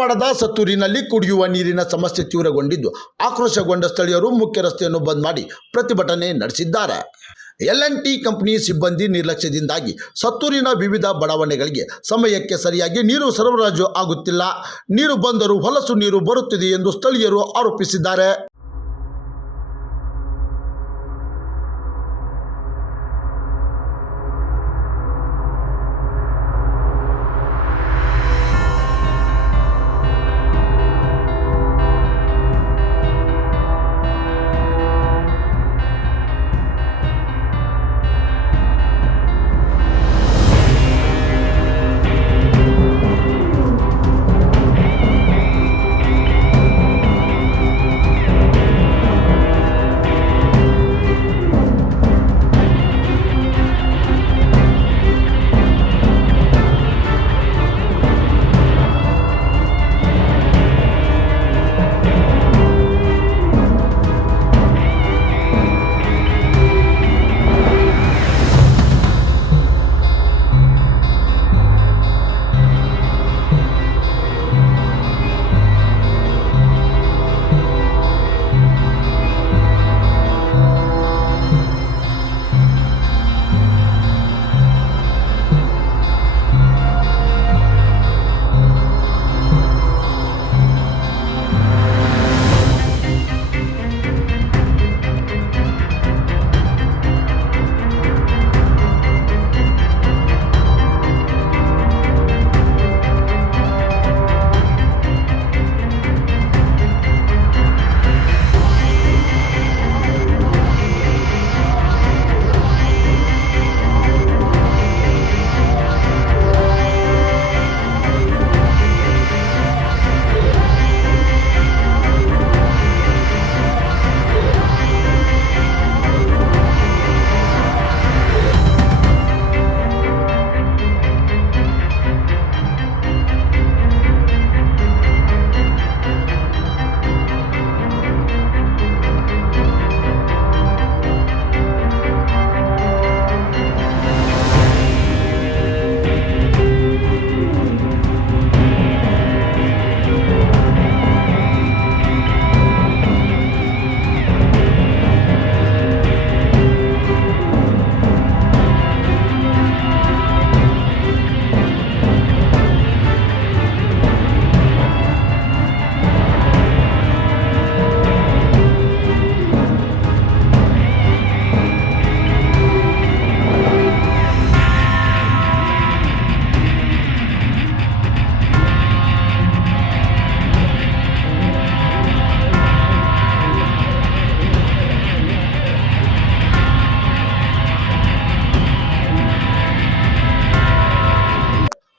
ಧಾರವಾಡದ ಸತ್ತೂರಿನಲ್ಲಿ ಕುಡಿಯುವ ನೀರಿನ ಸಮಸ್ಯೆ ತೀವ್ರಗೊಂಡಿದ್ದು ಆಕ್ರೋಶಗೊಂಡ ಸ್ಥಳೀಯರು ಮುಖ್ಯ ರಸ್ತೆಯನ್ನು ಬಂದ್ ಮಾಡಿ ಪ್ರತಿಭಟನೆ ನಡೆಸಿದ್ದಾರೆ. L&T ಕಂಪನಿ ಸಿಬ್ಬಂದಿ ನಿರ್ಲಕ್ಷ್ಯದಿಂದಾಗಿ ಸತ್ತೂರಿನ ವಿವಿಧ ಬಡಾವಣೆಗಳಿಗೆ ಸಮಯಕ್ಕೆ ಸರಿಯಾಗಿ ನೀರು ಸರಬರಾಜು ಆಗುತ್ತಿಲ್ಲ. ನೀರು ಬಂದರೂ ಹೊಲಸು ನೀರು ಬರುತ್ತಿದೆ ಎಂದು ಸ್ಥಳೀಯರು ಆರೋಪಿಸಿದ್ದಾರೆ.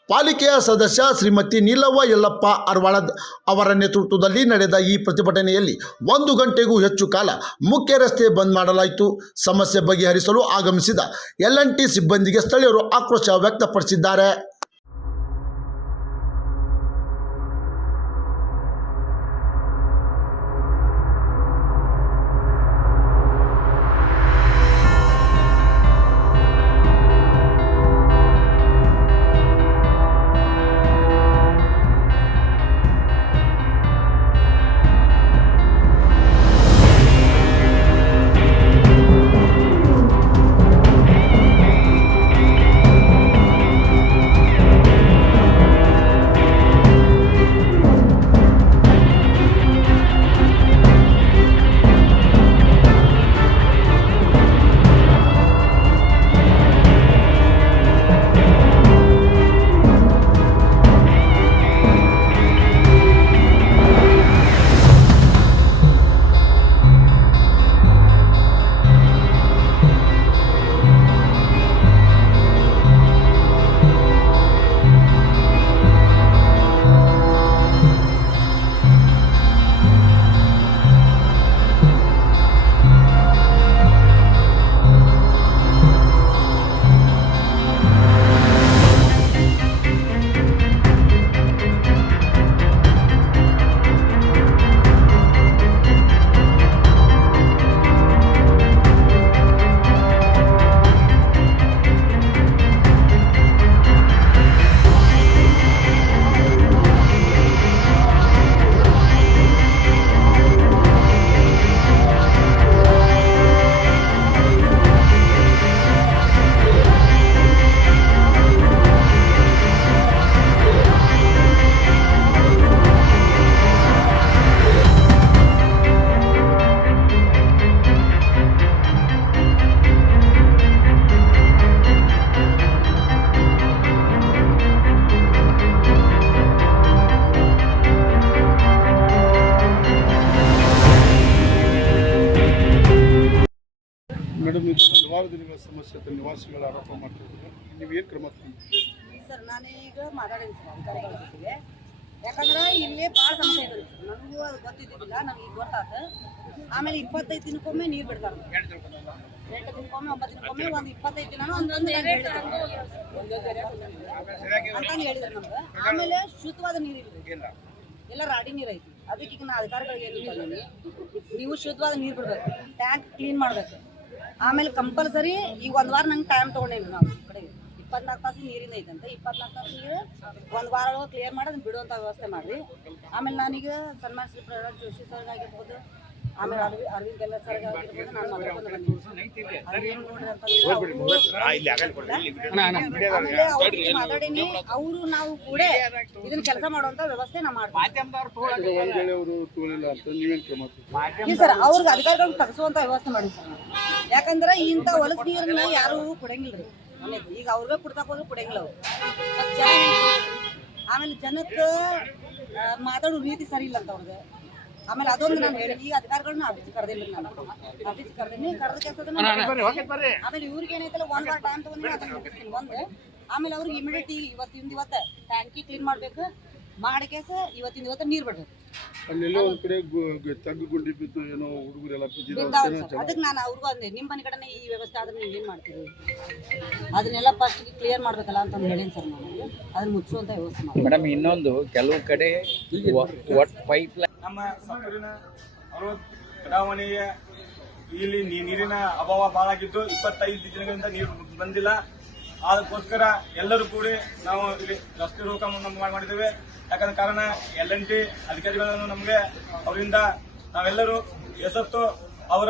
ಪಾಲಿಕೆಯ ಸದಸ್ಯ ಶ್ರೀಮತಿ ನೀಲವ್ವ ಯಲ್ಲಪ್ಪ ಅರ್ವಾಳದ್ ಅವರ ನೇತೃತ್ವದಲ್ಲಿ ನಡೆದ ಈ ಪ್ರತಿಭಟನೆಯಲ್ಲಿ 1 ಗಂಟೆಗೂ ಹೆಚ್ಚು ಕಾಲ ಮುಖ್ಯ ರಸ್ತೆ ಬಂದ್ ಮಾಡಲಾಯಿತು. ಸಮಸ್ಯೆ ಬಗೆಹರಿಸಲು ಆಗಮಿಸಿದ L&T ಸಿಬ್ಬಂದಿಗೆ ಸ್ಥಳೀಯರು ಆಕ್ರೋಶ ವ್ಯಕ್ತಪಡಿಸಿದ್ದಾರೆ. ಮೇಡಮ್, ಇದು ಹಲವಾರು ದಿನಗಳ ಸಮಸ್ಯೆ ಅಂತ ನಿವಾಸಿಗಳು ಆರೋಪ ಮಾಡ್ತಿದ್ದಾರೆ. ನೀವು ಏನು ಕ್ರಮ ತಗೊಂಡ್ರಿ? ಸರ್ ನಾನು ಈಗ ಮಾತಾಡಿದ್ದೀನಿ ಸರ್ ಅಧಿಕಾರಿಗಳ ಜೊತೆಗೆ. ಯಾಕಂದ್ರೆ ಇಲ್ಲಿ ಭಾಳ ಸಮಸ್ಯೆ ಇದೆ ಸರ್. ನನಗೂ ಅದು ಗೊತ್ತಿದ್ದಿಲ್ಲ, ನನಗೆ ಈಗ ಗೊತ್ತಾಯ್ತು. ಆಮೇಲೆ 25 ದಿನಕ್ಕೊಮ್ಮೆ ನೀರು ಬಿಡ್ತಾರೆ, 8 ದಿನಕ್ಕೊಮ್ಮೆ 9 ದಿನಕ್ಕೊಮ್ಮೆ ಒಂದು 25 ದಿನನೂ ಅಂತಂದು ಹೇಳಿದ್ರು ನಮ್ಗೆ. ಆಮೇಲೆ ಶುದ್ಧವಾದ ನೀರು ಇಲ್ಲ, ಎಲ್ಲ ರಾಡಿ ನೀರು ಐತಿ. ಅದಕ್ಕೆ ಈಗ ನಾ ಅಧಿಕಾರಿಗಳಿಗೆ ಏನಿಲ್ಲ, ನೀವು ಶುದ್ಧವಾದ ನೀರು ಬಿಡ್ಬೇಕು, ಟ್ಯಾಂಕ್ ಕ್ಲೀನ್ ಮಾಡ್ಬೇಕು. ಆಮೇಲೆ ಕಂಪಲ್ಸರಿ ಈಗ 1 ವಾರ ನಂಗೆ ಟೈಮ್ ತೊಗೊಂಡೇವಿ ನಾವು ಕಡೆಗೆ. 24 ತಾಸು ನೀರಿಂದ ಐತಂತೆ, 24 ತಾಸು ನೀರು 1 ವಾರ ಒಳಗೆ ಕ್ಲಿಯರ್ ಮಾಡಿ ಅದನ್ನ ಬಿಡುವಂಥ ವ್ಯವಸ್ಥೆ ಮಾಡಿರಿ. ಆಮೇಲೆ ನಾನೀಗ ಸನ್ಮಾನ ಶ್ರೀ ಪ್ರಹ್ಲಾದ್ ಜೋಶಿ ಸರ್ಗೆ ಆಗಿರ್ಬೋದು, ಆಮೇಲೆ ಅರವಿಂದ್ ಬೆಲ್ಲರ್ ಸರ್ಗೆ ಆಗಿರ್ಬೋದು, ನಾನು ಮಾತಾಡ್ಕೊಂಡು ಬಂದಿದ್ದೀನಿ. ಅದೇನು ನೋಡ್ರಿ ಅಂತ ಆಮೇಲೆ ಅವ್ರಿಗೆ ಮಾತಾಡೀನಿ. ಅವರು ನಾವು ಕೂಡ ಇದನ್ನ ಕೆಲಸ ಮಾಡುವಂಥ ವ್ಯವಸ್ಥೆ ನಾವು ಮಾಡ್ತೀವಿ ಸರ್. ಅವ್ರಿಗೆ ಅಧಿಕಾರಿಗಳು ತಗಿಸುವಂಥ ವ್ಯವಸ್ಥೆ ಮಾಡಿ ಸರ್. ಯಾಕಂದ್ರೆ ಇಂಥ ಹೊಲಸು ನೀರನ್ನ ಯಾರು ಕುಡಂಗಿಲ್ಲ ರೀ. ಈಗ ಅವ್ರಿಗೆ ಕುಡ್ತಾಕ ಹೋದ್ರೆ ಕುಡಿಯಂಗಿಲ್ಲ ಅವ್ರು. ಆಮೇಲೆ ಜನಕ್ಕೆ ಮಾತಾಡೋ ರೀತಿ ಸರಿ ಇಲ್ಲ ಅಂತ ಅವ್ರಿಗೆ. ಆಮೇಲೆ ಅದೊಂದು ನಾನು ಹೇಳಿ, ಈಗ ಅಧಿಕಾರಿಗಳನ್ನ ಆಫೀಸಿಗೆ ಕರೆದಿಲ್ಲ, ನಾನು ಆಫೀಸಿಗೆ ಕರೆದೀನಿ. ಕರೆದ ಕೆಲಸ ಆಮೇಲೆ ಇವ್ರಿಗೆ ಏನೈತಲ್ಲ 1 ವಾರ ಟೈಮ್ ತೊಗೊಂಡು ಅದನ್ನ ಮುಗಿಸ್ತೀನಿ ಒಂದು. ಆಮೇಲೆ ಅವ್ರಿಗೆ ಇಮಿಡಿಯೇಟ್ ಇವತ್ತು ಟ್ಯಾಂಕಿ ಕ್ಲೀನ್ ಮಾಡ್ಬೇಕು, ಮಾಡಿ ಕೇಸ ಇವತ್ತು ನೀರು ಬಿಡ್ಬೇಕು. ಅಲ್ಲೆಲ್ಲ ಒಂದ್ ಕಡೆ ತಗ್ಗು ಗುಂಡಿ ಬಿದ್ದು ಏನೋ ಹುಡುಗರೆಲ್ಲ ಬಿದ್ದಾವ ಸರ್. ಅದಕ್ಕೆ ನಾನು ಅವ್ರಿಗೂ ಅಂದೆ, ನಿಮ್ಮ ಮನೆ ಕಡೆನೇ ಈ ವ್ಯವಸ್ಥೆ ಆದ್ರೆ ನೀವು ಏನು ಮಾಡ್ತೀರಿ, ಅದನ್ನೆಲ್ಲ ಫಸ್ಟ್ ಕ್ಲಿಯರ್ ಮಾಡ್ಬೇಕಲ್ಲ ಅಂತಂದು ಹೇಳೀನಿ ಸರ್. ನಾನು ಅದನ್ನ ಮುಚ್ಚುವಂಥ ವ್ಯವಸ್ಥೆ ಮಾಡಿ ಮೇಡಮ್. ಇನ್ನೊಂದು ಕೆಲವು ಕಡೆ ಪೈಪ್ ಲೈನ್ ನಮ್ಮ ಸತ್ತೂರಿನ ಬಡಾವಣೆಯ ಇಲ್ಲಿ ನೀರಿನ ಅಭಾವ ಬಾಳಾಗಿದ್ದು 25 ದಿನಗಳಿಂದ ನೀರು ಬಂದಿಲ್ಲ. ಅದಕ್ಕೋಸ್ಕರ ಎಲ್ಲರೂ ಕೂಡ ನಾವು ಇಲ್ಲಿ ರಸ್ತೆ ರೋಕ ಮಾಡಿದ್ದೇವೆ. ಯಾಕಂದ ಕಾರಣ LNT ಅಧಿಕಾರಿಗಳನ್ನು ನಮಗೆ ಅವರಿಂದ ನಾವೆಲ್ಲರೂ ಎಸತ್ತು ಅವರ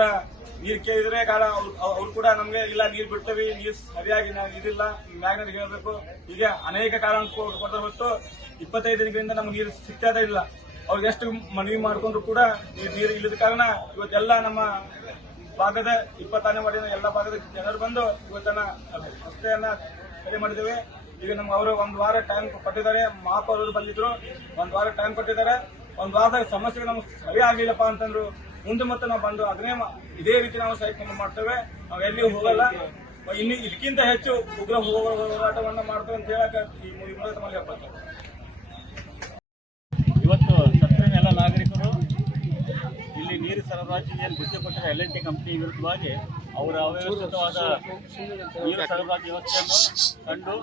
ನೀರು ಕೇಳಿದ್ರೆ ಕಾರಣ ಅವ್ರು ಕೂಡ ನಮಗೆ ಇಲ್ಲ ನೀರು ಬಿಡ್ತೇವೆ, ನೀರು ಸರಿಯಾಗಿ ಇದಿಲ್ಲ, ಮ್ಯಾಗ್ನೆಟ್ ಹೇಳಬೇಕು, ಹೀಗೆ ಅನೇಕ ಕಾರಣ ಕೊಡ್ತಾರೆ. ಹೊತ್ತು 25 ದಿನಗಳಿಂದ ನಮ್ಗೆ ನೀರು ಸಿಗ್ತಾ ಇಲ್ಲ. ಅವ್ರಿಗೆ ಎಷ್ಟು ಮನವಿ ಮಾಡಿಕೊಂಡ್ರು ಕೂಡ ನೀರು ಇಲ್ಲದ ಕಾರಣ ಇವತ್ತೆಲ್ಲ ನಮ್ಮ ಭಾಗದ 26ನೇ ವಾರ್ಡಿನ ಎಲ್ಲ ಭಾಗದ ಜನರು ಬಂದು ಇವತ್ತನ್ನ ರಸ್ತೆಯನ್ನ ಸರಿ ಮಾಡಿದ್ದೇವೆ. ಈಗ ನಮ್ಗೆ ಅವರು 1 ವಾರ ಟೈಮ್ ಕೊಟ್ಟಿದ್ದಾರೆ. ಮಹಾಪೌರರು ಬಂದಿದ್ರು, 1 ವಾರ ಟೈಮ್ ಕೊಟ್ಟಿದ್ದಾರೆ. 1 ವಾರದಾಗ ಸಮಸ್ಯೆಗೆ ನಮ್ಗೆ ಸರಿ ಆಗ್ಲಿಲ್ಲಪ್ಪ ಅಂತಂದ್ರು ಮುಂದೆ ಮತ್ತೆ ನಾವು ಬಂದು ಅದನ್ನೇ ಇದೇ ರೀತಿ ನಾವು ಸೈಟ್ ಮಾಡ್ತೇವೆ. ನಾವು ಎಲ್ಲಿಯೂ ಹೋಗಲ್ಲ. ಇನ್ನು ಇದಕ್ಕಿಂತ ಹೆಚ್ಚು ಉಗ್ರ ಹೋರಾಟವನ್ನ ಮಾಡ್ತೇವೆ ಅಂತ ಹೇಳಕ ಈ ಮೂಲಕ ತಮ್ಮಲ್ಲಿ ಹೇಳ್ಕೊಳ್ತೇವೆ. ಇವತ್ತು ಸತ್ತೂರಿನ ಎಲ್ಲ ನಾಗರಿಕರು ಇಲ್ಲಿ ನೀರು ಸರಬರಾಜಿಗೆ ಏನು ಗುತ್ತಿಗೆ ಕೊಟ್ಟಿರೋ LNT ಕಂಪನಿ ವಿರುದ್ಧವಾಗಿ ಅವರ ಅವ್ಯವಸ್ಥಿತವಾದ ನೀರು ಸರಬರಾಜು ವ್ಯವಸ್ಥೆಯನ್ನು ಕಂಡು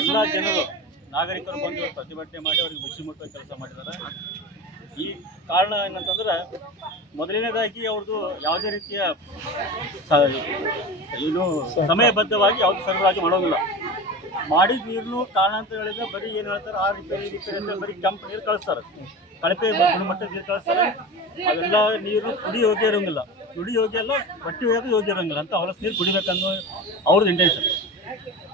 ಎಲ್ಲ ಜನರು ನಾಗರಿಕರು ಬಂದು ಪ್ರತಿಭಟನೆ ಮಾಡಿ ಅವರಿಗೆ ಬಿಸಿ ಮುಟ್ಟುವ ಕೆಲಸ ಮಾಡಿದ್ದಾರೆ. ಈ ಕಾರಣ ಏನಂತಂದ್ರೆ, ಮೊದಲನೇದಾಗಿ ಅವ್ರದ್ದು ಯಾವುದೇ ರೀತಿಯ ಏನು ಸಮಯಬದ್ಧವಾಗಿ ಯಾವುದು ಸರಬರಾಜು ಮಾಡೋದಿಲ್ಲ. ಮಾಡಿದ ನೀರನ್ನು ಕಾರಣ ಅಂತ ಹೇಳಿದ್ರೆ ಬರೀ ಏನು ಹೇಳ್ತಾರೆ, ಆ ರಿಪೇರಿ ಅಂತ ಬರೀ ಕೆಂಪು ನೀರು ಕಳಿಸ್ತಾರೆ, ಕಳಪೆ ಗುಣಮಟ್ಟದ ನೀರು ಕಳಿಸ್ತಾರೆ. ಅವೆಲ್ಲ ನೀರು ಕುಡಿ ಯೋಗ್ಯ ಇರೋಂಗಿಲ್ಲ, ಕುಡಿ ಯೋಗ್ಯ ಅಲ್ಲ, ಬಟ್ಟೆ ಒಯ್ಯೋದು ಯೋಗ್ಯ ಇರೋಂಗಿಲ್ಲ ಅಂತ ಹೊಲಸು ನೀರು ಕುಡಿಬೇಕನ್ನೋ ಅವ್ರದ್ದು ಇಂಟೆನ್ಷನ್.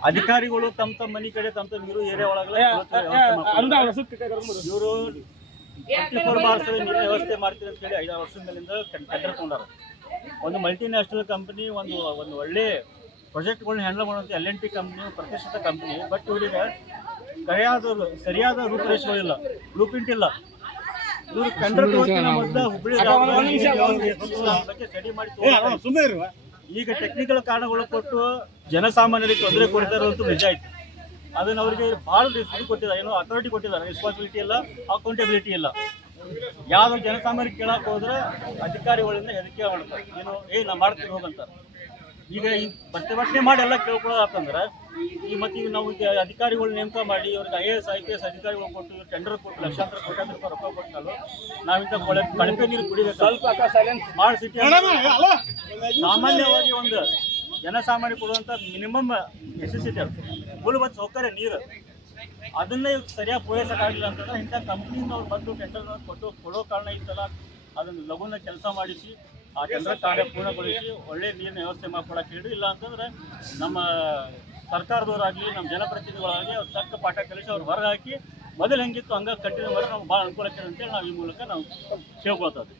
ಅಧಿಕಾರಿಗಳು ತಮ್ಮ ಮನೆ ಕಡೆ ತಮ್ಮ ನೀರು ಏರಿಯಾ ಒಳಗೆಲ್ಲ ಇವರು 24 hours ನೀರಿನ ವ್ಯವಸ್ಥೆ ಮಾಡ್ತೀವಿ ಅಂತ ಹೇಳಿ 5 ವರ್ಷದ ಮೇಲಿಂದ ಟೆಂಡರ್ ತಗೊಂಡಾರ. ಒಂದು ಮಲ್ಟಿನ್ಯಾಷನಲ್ ಕಂಪನಿ ಒಂದು ಒಳ್ಳೆ ಪ್ರಾಜೆಕ್ಟ್ಗಳನ್ನ ಹ್ಯಾಂಡಲ್ ಮಾಡುವಂಥ LNT ಕಂಪ್ನಿ ಪ್ರತಿಷ್ಠಿತ ಕಂಪ್ನಿ. ಬಟ್ ಇವರಿಗೆ ಸರಿಯಾದ ರೂಪುರೇಷೆಗಳಿಲ್ಲ, ಬ್ಲೂ ಪ್ರಿಂಟ್ ಇಲ್ಲ. ಇವರು ಟೆಂಡರ್ ತಗೋಕಿನ ಮೊದಲ ಹುಬ್ಬಳ್ಳಿ ಬಗ್ಗೆ ಸ್ಟಡಿ ಮಾಡಿ ಈಗ ಟೆಕ್ನಿಕಲ್ ಕಾರಣಗಳು ಕೊಟ್ಟು ಜನಸಾಮಾನ್ಯರಿಗೆ ತೊಂದರೆ ಕೊಡ್ತಾ ಇರುವಂತೂ ನಿಜ ಆಯ್ತು. ಅದನ್ನು ಅವರಿಗೆ ಭಾಳ ಇದು ಕೊಟ್ಟಿದ್ದಾರೆ, ಏನೋ ಅಥಾರಿಟಿ ಕೊಟ್ಟಿದ್ದಾರೆ, ರೆಸ್ಪಾನ್ಸಿಬಿಲಿಟಿ ಇಲ್ಲ, ಅಕೌಂಟಬಿಲಿಟಿ ಇಲ್ಲ. ಯಾವ್ದು ಜನಸಾಮಾನ್ಯರಿಗೆ ಕೇಳಕ್ಕೆ ಹೋದ್ರೆ ಅಧಿಕಾರಿಗಳಿಂದ ಹೆದರಿಕೆ ಮಾಡ್ತಾರೆ, ಏನೋ ನಾ ಮಾಡ್ತೀನಿ ಹೋಗಂತಾರೆ. ಈಗ ಈ ಪ್ರತಿಭಟನೆ ಮಾಡಿ ಎಲ್ಲ ಕೇಳ್ಕೊಳ್ಳೋದಾತಂದ್ರೆ ಈ ಮತ್ತೆ ಈಗ ನಾವು ಅಧಿಕಾರಿಗಳು ನೇಮಕ ಮಾಡಿ ಅವ್ರಿಗೆ IAS IPS ಅಧಿಕಾರಿಗಳು ಕೊಟ್ಟು ಟೆಂಡರ್ ಕೊಟ್ಟು ಲಕ್ಷಾಂತರ ಕೋಟ್ಯಾಂತರ ರೂಪಾಯಿ ರೊಕ್ಕ ಕೊಟ್ಟಲ್ಲ ನಾವಿಂತ ಕಳಪೆ ನೀರು ಕುಡಿಬೇಕು. ಸ್ಮಾರ್ಟ್ ಸಿಟಿ ಸಾಮಾನ್ಯವಾಗಿ ಒಂದು ಜನಸಾಮಾನ್ಯ ಕೊಡುವಂಥ ಮಿನಿಮಮ್ ನೆಸೆಸಿಟಿ ಮೂಲಭೂತ ಸೌಕರ್ಯ ನೀರು, ಅದನ್ನೇ ಸರಿಯಾಗಿ ಪೂರೈಸೋಕ್ಕಾಗಲಿಲ್ಲ ಅಂತಂದ್ರೆ ಇಂಥ ಕಂಪ್ನಿಯಿಂದ ಅವ್ರು ಬಂದು ಟೆಂಡರ್ ಕೊಡೋ ಕಾರಣ ಇತ್ತಲ್ಲ, ಅದನ್ನು ಲಘುನ ಕೆಲಸ ಮಾಡಿಸಿ ಆ ಟೆಂಡರ್ ಕಾರ್ಯ ಪೂರ್ಣಗೊಳಿಸಿ ಒಳ್ಳೆ ನೀರಿನ ವ್ಯವಸ್ಥೆ ಮಾಡ್ಕೊಳಕ್ಕೆ ಹೇಳಿ. ಇಲ್ಲ ಅಂತಂದ್ರೆ ನಮ್ಮ ಸರ್ಕಾರದವರಾಗಲಿ ನಮ್ಮ ಜನಪ್ರತಿನಿಧಿಗಳಾಗಲಿ ಅವ್ರು ತಕ್ಕ ಪಾಠ ಕಲಿಸಿ ಅವ್ರು ಹೊರಗೆ ಹಾಕಿ ಮೊದಲು ಹೆಂಗಿತ್ತು ಹಂಗೆ ಕಂಟಿನ್ಯೂ ಮಾಡಿದ್ರೆ ನಮ್ಗೆ ಭಾಳ ಅನುಕೂಲ ಆಗ್ತದೆ ಅಂತೇಳಿ ನಾವು ಈ ಮೂಲಕ ನಾವು ಕೇಳ್ಕೊಳ್ತೇವೆ.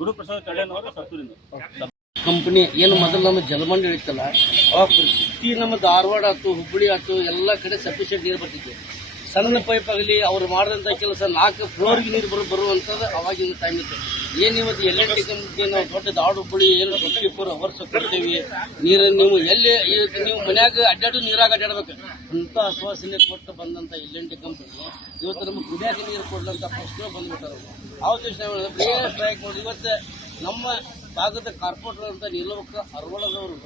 ಗುರುಪ್ರಸಾದ್ ಕಡೆಯವರು ಸತ್ತೂರಿಂದ ಕಂಪನಿ ಏನು ಮೊದಲು ನಮ್ಮ ಜಲಮಂಡಿ ಇತ್ತಲ್ಲ, ಅವಾಗ ಪ್ರತಿ ನಮ್ಮ ಧಾರವಾಡ ಆಯ್ತು, ಹುಬ್ಬಳ್ಳಿ ಆಯ್ತು, ಎಲ್ಲ ಕಡೆ ಸಫಿಷಿಯಂಟ್ ನೀರು ಬರ್ತಿದ್ದೆ. ಸಣ್ಣ ಪೈಪ್ ಆಗಲಿ ಅವ್ರು ಮಾಡಿದಂಥ ಕೆಲಸ 4 ಫ್ಲೋರ್ಗೆ ನೀರು ಬರುವಂಥದ್ದು ಅವಾಗಿನ ಟೈಮ್ ಇತ್ತು. ಏನು ಇವತ್ತು ಎಲ್.ಎನ್.ಟಿ ಕಂಪ್ನಿ ನಾವು ದೊಡ್ಡ ದಾಡು ಹುಬ್ಬಳ್ಳಿ ಏನು 24 ಅವರ್ಸ್ ಕೊಡ್ತೀವಿ ನೀರು ನೀವು ಎಲ್ಲಿ ಇವತ್ತು ನೀವು ಮನ್ಯಾಗ ಅಡ್ಡಾಡು ನೀರಾಗ ಅಡ್ಡಾಡ್ಬೇಕು ಅಂತ ಆಶ್ವಾಸನೆ ಕೊಟ್ಟು ಬಂದಂಥ ಎಲ್.ಎನ್.ಟಿ ಕಂಪ್ನಿ ಇವತ್ತು ನಮಗೆ ಕುಡಿಯಾಕ ನೀರು ಕೊಡ್ಲಂತ ಪ್ರಶ್ನೆ ಬಂದ್ಬಿಟ್ಟಾರ ಆ ಉದ್ದೇಶ ಬರೀ ಸ್ಟ್ರೈಕ್ ಮಾಡಿ ಇವತ್ತು ನಮ್ಮ ಭಾಗದ ಕಾರ್ಪೊರೇಟರ್ ಅಂತ ನಿಲ್ಲವಕ್ಕ ಅರವಳದವರು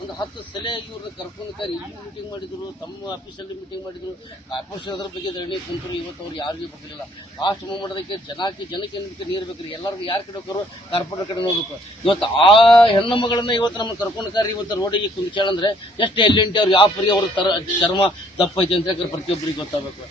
ಒಂದು 10 ಸಲ ಇವ್ರನ್ನ ಕರ್ಕೊಂಡು ಇಲ್ಲಿ ಮೀಟಿಂಗ್ ಮಾಡಿದ್ರು, ತಮ್ಮ ಆಫೀಸಲ್ಲಿ ಮೀಟಿಂಗ್ ಮಾಡಿದ್ರು, ಕಾರ್ಪೊರೇಷನ್ ಅದ್ರ ಬಗ್ಗೆ ಧರಣಿ ಕುಂತರು. ಇವತ್ತು ಅವ್ರು ಯಾರಿಗೂ ಬೇಕಿಲ್ಲ. ಲಾಸ್ಟ್ ಮೂಮೆಂಟ್ದಕ್ಕೆ ಜನಕ್ಕೆ ಏನು ಬೇಕು ನೀರು ಬೇಕ್ರಿ, ಎಲ್ಲರಿಗೂ ಯಾರು ಕಡೆ ಹೋಗೋರು ಕಾರ್ಪೊರೇಟರ್ ಕಡೆ ನೋಡ್ಬೇಕು. ಇವತ್ತು ಆ ಹೆಣ್ಣು ಮಗಳನ್ನ ಇವತ್ತು ನಮ್ಮನ್ನು ಕರ್ಕೊಂಡು ಇವತ್ತು ರೋಡಿಗೆ ಕುಂತ್ಕೊಳ್ಳಂದ್ರೆ ಎಷ್ಟು ಎಲ್.ಎನ್.ಟಿ ಅವ್ರು ಯಾವ ಪರಿ ಅವ್ರ ಚರ್ಮ ದಪ್ಪ ಐತೆ ಅಂತ ಪ್ರತಿಯೊಬ್ಬರಿಗೆ ಗೊತ್ತಾಗಬೇಕು.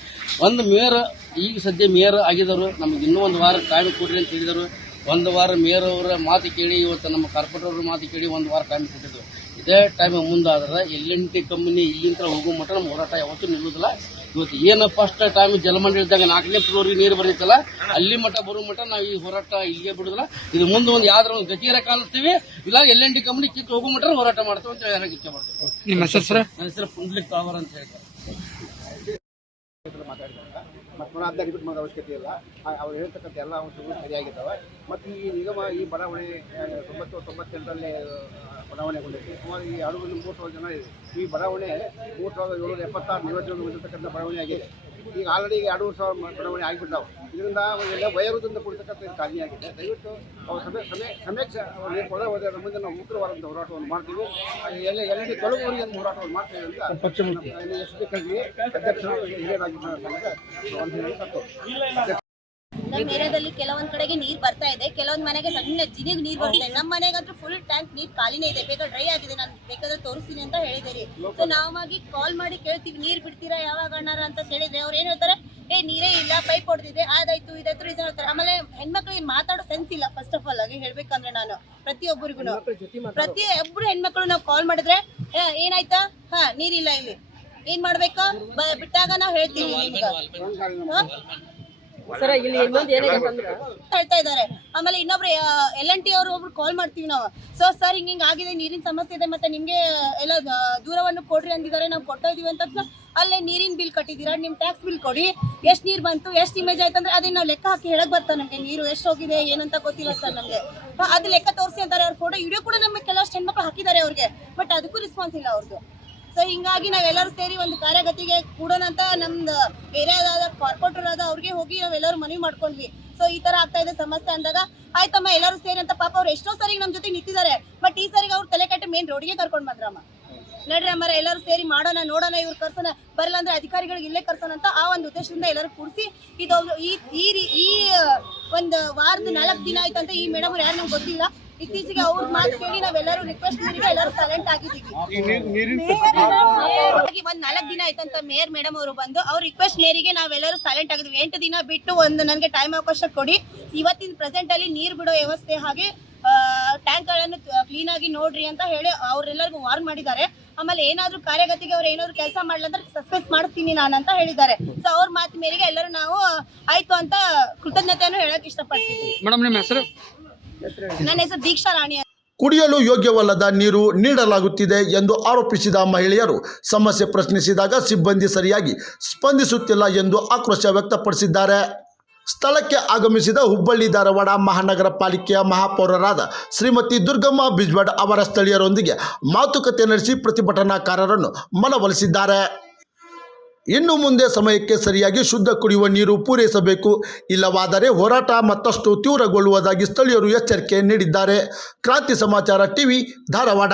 ಒಂದು ಮೇಯರ್ ಈಗ ಸದ್ಯ ಮೇಯರ್ ಆಗಿದ್ದವರು ನಮಗೆ ಇನ್ನೂ ಒಂದು ವಾರ ಟೈಮ್ ಕೊಡ್ರಿ ಅಂತ ಹೇಳಿದರು. ಒಂದು ವಾರ ಮೇಯರ್ ಅವರ ಮಾತು ಕೇಳಿ ಇವತ್ತು ನಮ್ಮ ಕಾರ್ಪೊರೇಟರ್ ಅವ್ರ ಮಾತು ಕೇಳಿ ಒಂದು ವಾರ ಟೈಮ್ ಕೊಟ್ಟಿದ್ರು. ಇದೇ ಟೈಮ್ ಮುಂದಾದ್ರೆ ಎಲ್.ಎನ್.ಟಿ ಕಂಪನಿ ಇಲ್ಲಿಂದ ಹೋಗೋ ಮಟ್ಟ ನಮ್ಮ ಹೋರಾಟ ಯಾವತ್ತೂ ನಿಲ್ಲುವುದಿಲ್ಲ. ಇವತ್ತು ಏನು ಫಸ್ಟ್ ಟೈಮ್ ಜಲಮಂಡಳಿ ಇದ್ದಾಗ 4ನೇ ಫ್ಲೋರಿಗೆ ನೀರು ಬರೀತಲ್ಲ ಅಲ್ಲಿ ಮಟ್ಟ ಬರೋ ಮಟ್ಟ ನಾವು ಈ ಹೋರಾಟ ಇಲ್ಲಿಗೆ ಬಿಡುದಿಲ್ಲ. ಇದು ಮುಂದೆ ಒಂದು ಯಾವ್ದಾರ ಒಂದು ಗತಿಯರ ಕಾಣಿಸ್ತೀವಿ, ಇಲ್ಲ ಎಲ್.ಎನ್.ಟಿ ಕಂಪನಿ ಕಿತ್ತು ಹೋಗೋ ಮಟ್ಟ ಹೋರಾಟ ಮಾಡ್ತೇವೆ ಅಂತ ಹೇಳಕ್ಕೆ ಇಚ್ಛೆ ಮಾಡ್ತೇವೆ. ನಿಮ್ಮ ಹೆಸರು ಸರ್? ನನ್ನ ಹೆಸರು ಪುಂಡ್ಲಿಕ್ ತಾವರ್ ಅಂತ ಹೇಳ್ತಾರೆ. ಮಾತಾಡಿದಾಗ ಮತ್ತು ಪುನಃ ಅದನ್ನ ರಿಪೀಟ್ ಮಾಡೋ ಅವಶ್ಯಕತೆ ಇಲ್ಲ. ಅವ್ರು ಹೇಳ್ತಕ್ಕಂಥ ಎಲ್ಲ ಅಂಶಗಳು ಸರಿಯಾಗಿದ್ದಾವೆ. ಮತ್ತು ಈ ನಿಗಮ ಈ ಬಡಾವಣೆ 98ರಲ್ಲಿ ಬಡಾವಣೆಗೊಂಡೈತಿ. ಸುಮಾರು ಈ ಅಡುಗಲ್ಲಿ 3,000 ಜನ ಇದೆ. ಈ ಬಡಾವಣೆ 3,776 ನಿವಾಸಿಗಳು ಹೊಂದಿರತಕ್ಕಂಥ ಬಡಾವಣೆ ಆಗಿದೆ. ಈಗ ಆಲ್ರೆಡಿ ಈಗ 2,000 ಬಡಾವಣೆ ಆಗಿಬಿಟ್ಟಾವೆ. ಇದರಿಂದ ಎಲ್ಲ ವಯೋವೃದ್ಧದಿಂದ ಕುಡಿತಕ್ಕಂಥ ಕಾಲನಿ ಆಗಿದೆ. ದಯವಿಟ್ಟು ಅವ್ರು ಸಮೀಕ್ಷೆ ನೀರು ಕೊಡೋ ಹೋದ್ರೆ ಅದ್ರ ಮುಂದೆ ನಾವು ಉಗ್ರವಾದಂಥ ಹೋರಾಟವನ್ನು ಮಾಡ್ತೀವಿ. ಎಲ್.ಎನ್.ಟಿ ತೊಲಗುವವರಿಗೆ ಒಂದು ಹೋರಾಟವನ್ನು ಮಾಡ್ತೀವಿ ಅಂತ ಎಸ್.ಪಿ ಕಲ್ವಿ ಅಧ್ಯಕ್ಷರು ಹಿರಿಯರಾಗಿದ್ದಾರೆ. ನಮ್ಮ ಏರಿಯಾದಲ್ಲಿ ಕೆಲವೊಂದ್ ಕಡೆಗೆ ನೀರ್ ಬರ್ತಾ ಇದೆ, ಕೆಲವೊಂದ್ ಮನೆಗೆ ಸಣ್ಣ ಜಿನಿಗ್ ನೀರ್ ಬರ್ತಾ ಇದೆ. ನಮ್ಮ ಮನೆಗಂತೂ ಫುಲ್ ಟ್ಯಾಂಕ್ ನೀರ್ ಖಾಲಿನೇ ಇದೆ. ಬೇಕಾದ್ರೆ ಡ್ರೈ ಆಗಿದೆ, ನಾನು ಬೇಕಾದ್ರೆ ತೋರಿಸ್ತೀನಿ ಅಂತ ಹೇಳಿದಿರಿ. ಸೊ ನಾವಾಗಿ ಕಾಲ್ ಮಾಡಿ ಕೇಳ್ತೀವಿ ನೀರ್ ಬಿಡ್ತೀರಾ ಯಾವಾಗ ಅಣ್ಣಾರ ಅಂತ ಹೇಳಿದ್ರೆ ಅವ್ರು ಏನ್ ಹೇಳ್ತಾರೆ, ನೀರೇ ಇಲ್ಲ, ಪೈಪ್ ಹೊಡೆದಿದೆ, ಅದಾಯ್ತು ಇದಾಯ್ತು ರೀಸನ್ ಹೇಳ್ತಾರೆ. ಆಮೇಲೆ ಹೆಣ್ಮಕ್ಳಿಗೆ ಮಾತಾಡೋ ಸೆನ್ಸ್ ಇಲ್ಲ. ಫಸ್ಟ್ ಆಫ್ ಆಲ್ ಆಗಿ ಹೇಳ್ಬೇಕಂದ್ರೆ ನಾನು ಪ್ರತಿಯೊಬ್ಬರು ಹೆಣ್ಮಕ್ಳು ನಾವು ಕಾಲ್ ಮಾಡಿದ್ರೆ ಏನಾಯ್ತಾ, ನೀರಿಲ್ಲ, ಇಲ್ಲಿ ಏನ್ ಮಾಡ್ಬೇಕು ಬಿಟ್ಟಾಗ ನಾವು ಹೇಳ್ತೀವಿ ನಿಮ್ಗೆ ಸರ್ ಇಲ್ಲಿ ಇನ್ನೊಂದು ಏನಾಗಿದೆ ಅಂದ್ರೆ ಹೇಳ್ತಾ ಇದ್ದಾರೆ. ಆಮೇಲೆ ಇನ್ನೊಬ್ರು ಎಲ್.ಎನ್.ಟಿ ಅವರು ಒಬ್ರು ಕಾಲ್ ಮಾಡ್ತೀವಿ ನಾವು. ಸೊ ಸರ್ ಹಿಂಗ ಆಗಿದೆ, ನೀರಿನ ಸಮಸ್ಯೆ ಇದೆ, ಮತ್ತೆ ನಿಮ್ಗೆ ಎಲ್ಲ ದೂರವನ್ನು ಕೊಡ್ರಿ ಅಂದಿದ್ದಾರೆ, ನಾವು ಕೊಡ್ತಾ ಇದೀವಿ ಅಂತ ತಕ್ಷಣ ಅಲ್ಲೇ ನೀರಿನ ಬಿಲ್ ಕಟ್ಟಿದ್ದೀರಾ, ನಿಮ್ ಟ್ಯಾಕ್ಸ್ ಬಿಲ್ ಕೊಡಿ, ಎಷ್ಟು ನೀರು ಬಂತು, ಎಷ್ಟು ಇಮೇಜ್ ಆಯ್ತು ಅಂದ್ರೆ ಅದನ್ನ ನಾವು ಲೆಕ್ಕ ಹಾಕಿ ಹೇಳಕ್ ಬರ್ತಾ ನಮ್ಗೆ ನೀರು ಎಷ್ಟು ಹೋಗಿದೆ ಏನಂತ ಗೊತ್ತಿಲ್ಲ ಸರ್ ನಮ್ಗೆ. ಅದು ಲೆಕ್ಕ ತೋರಿಸಿ ಅಂತಾರೆ. ಅವ್ರ ಫೋಟೋ ವಿಡಿಯೋ ಕೂಡ ನಮಗೆ ಕೆಲವಷ್ಟು ಹೆಣ್ಮಕ್ಳು ಹಾಕಿದ್ದಾರೆ ಅವ್ರಿಗೆ, ಬಟ್ ಅದಕ್ಕೂ ರೆಸ್ಪಾನ್ಸ್ ಇಲ್ಲ ಅವ್ರದ್ದು. ಸೊ ಹಿಂಗಾಗಿ ನಾವೆಲ್ಲರೂ ಸೇರಿ ಒಂದು ಕಾರ್ಯಗತಿಗೆ ಕೂಡೋಣ ಅಂತ ನಮ್ದು ಏರಿಯಾದ ಕಾರ್ಪೊರೇಟರ್ ಆದ ಅವ್ರಿಗೆ ಹೋಗಿ ನಾವೆಲ್ಲರೂ ಮನವಿ ಮಾಡ್ಕೊಂಡ್ವಿ. ಸೊ ಈ ತರ ಆಗ್ತಾ ಇದೆ ಸಮಸ್ಯೆ ಅಂದಾಗ ಆಯ್ತಮ್ಮ ಎಲ್ಲರೂ ಸೇರಿ ಅಂತ ಪಾಪ ಅವ್ರು ಎಷ್ಟೋ ಸರಿಗೆ ನಮ್ಮ ಜೊತೆ ನಿಂತಿದ್ದಾರೆ. ಬಟ್ ಈ ಸರಿಗೆ ಅವ್ರು ತಲೆ ಕೆಟ್ಟ ಮೇನ್ ರೋಡ್ಗೆ ಕರ್ಕೊಂಡು ಬಂದ್ರಮ್ಮ. ನಡ್ರಿ ಅಮ್ಮರ ಎಲ್ಲರೂ ಸೇರಿ ಮಾಡೋಣ, ನೋಡೋಣ, ಇವ್ರು ಕರ್ಸೋಣ, ಬರಲ್ಲ ಅಂದ್ರೆ ಅಧಿಕಾರಿಗಳಿಗೆ ಇಲ್ಲೇ ಕರ್ಸೋಣ ಅಂತ ಆ ಒಂದು ಉದ್ದೇಶದಿಂದ ಎಲ್ಲರೂ ಕೂರಿಸಿ ಇದು ಈ ಒಂದು ವಾರದ 4 ದಿನ ಆಯ್ತಂತ ಈ ಮೇಡಮ್ ಅವ್ರು ಯಾರು ನಮ್ಗೆ ಗೊತ್ತಿಲ್ಲ. ಇತ್ತೀಚೆಗೆ ಅವ್ರ ಮಾತು ಕೇಳಿ ನಾವೆಲ್ಲರೂ ರಿಕ್ವೆಸ್ಟ್ ಮೇರೆಗೆ ಎಲ್ಲರೂ ಸೈಲೆಂಟ್ ಆಗಿದ್ದೀವಿ. ಒಂದ್ 4 ದಿನ ಆಯ್ತಂತ ಮೇಯರ್ ಮೇಡಮ್ ಅವರು ಬಂದು ಅವ್ರ ರಿಕ್ವೆಸ್ಟ್ ಮೇರೆಗೆ ನಾವೆಲ್ಲರೂ ಸೈಲೆಂಟ್ ಆಗಿದ್ವಿ. 8 ದಿನ ಬಿಟ್ಟು ನನಗೆ ಟೈಮ್ ಅವಕಾಶ ಕೊಡಿ, ಇವತ್ತಿನ ಪ್ರೆಸೆಂಟ್ ಅಲ್ಲಿ ನೀರು ಬಿಡೋ ವ್ಯವಸ್ಥೆ ಹಾಗೆ ಟ್ಯಾಂಕ್ ಗಳನ್ನು ಕ್ಲೀನ್ ಆಗಿ ನೋಡ್ರಿ ಅಂತ ಹೇಳಿ ಅವ್ರೆಲ್ಲರಿಗೂ ವಾರ್ನ್ ಮಾಡಿದ್ದಾರೆ. ಆಮೇಲೆ ಏನಾದ್ರು ಕಾರ್ಯಗತಿಗೆ ಅವ್ರು ಏನಾದ್ರು ಕೆಲಸ ಮಾಡ್ಲಂದ್ರೆ ಸಸ್ಪೆಂಡ್ ಮಾಡಿಸ್ತೀನಿ ನಾನು ಅಂತ ಹೇಳಿದ್ದಾರೆ. ಸೊ ಅವ್ರ ಮಾತು ಮೇರೆಗೆ ಎಲ್ಲರೂ ನಾವು ಆಯ್ತು ಅಂತ ಕೃತಜ್ಞತೆಯನ್ನು ಹೇಳಕ್ ಇಷ್ಟಪಡ್ತೀವಿ. ಮೇಡಮ್ ನಿಮ್ಮ ಹೆಸರು? ನನ್ನ ಹೆಸರು ದೀಕ್ಷಾ ರಾಣಿ. ಕುಡಿಯಲು ಯೋಗ್ಯವಲ್ಲದ ನೀರು ನೀಡಲಾಗುತ್ತಿದೆ ಎಂದು ಆರೋಪಿಸಿದ ಮಹಿಳೆಯರು ಸಮಸ್ಯೆ ಪ್ರಶ್ನಿಸಿದಾಗ ಸಿಬ್ಬಂದಿ ಸರಿಯಾಗಿ ಸ್ಪಂದಿಸುತ್ತಿಲ್ಲ ಎಂದು ಆಕ್ರೋಶ ವ್ಯಕ್ತಪಡಿಸಿದ್ದಾರೆ. ಸ್ಥಳಕ್ಕೆ ಆಗಮಿಸಿದ ಹುಬ್ಬಳ್ಳಿ ಧಾರವಾಡ ಮಹಾನಗರ ಪಾಲಿಕೆಯ ಮಹಾಪೌರರಾದ ಶ್ರೀಮತಿ ದುರ್ಗಮ್ಮ ಬಿಜ್ವಾಡ್ ಅವರ ಸ್ಥಳೀಯರೊಂದಿಗೆ ಮಾತುಕತೆ ನಡೆಸಿ ಪ್ರತಿಭಟನಾಕಾರರನ್ನು ಮನವೊಲಿಸಿದ್ದಾರೆ. ಇನ್ನು ಮುಂದೆ ಸಮಯಕ್ಕೆ ಸರಿಯಾಗಿ ಶುದ್ಧ ಕುಡಿಯುವ ನೀರು ಪೂರೈಸಬೇಕು, ಇಲ್ಲವಾದರೆ ಹೋರಾಟ ಮತ್ತಷ್ಟು ತೀವ್ರಗೊಳ್ಳುವುದಾಗಿ ಸ್ಥಳೀಯರು ಎಚ್ಚರಿಕೆ ನೀಡಿದ್ದಾರೆ. ಕ್ರಾಂತಿ ಸಮಾಚಾರ ಟಿವಿ ಧಾರವಾಡ.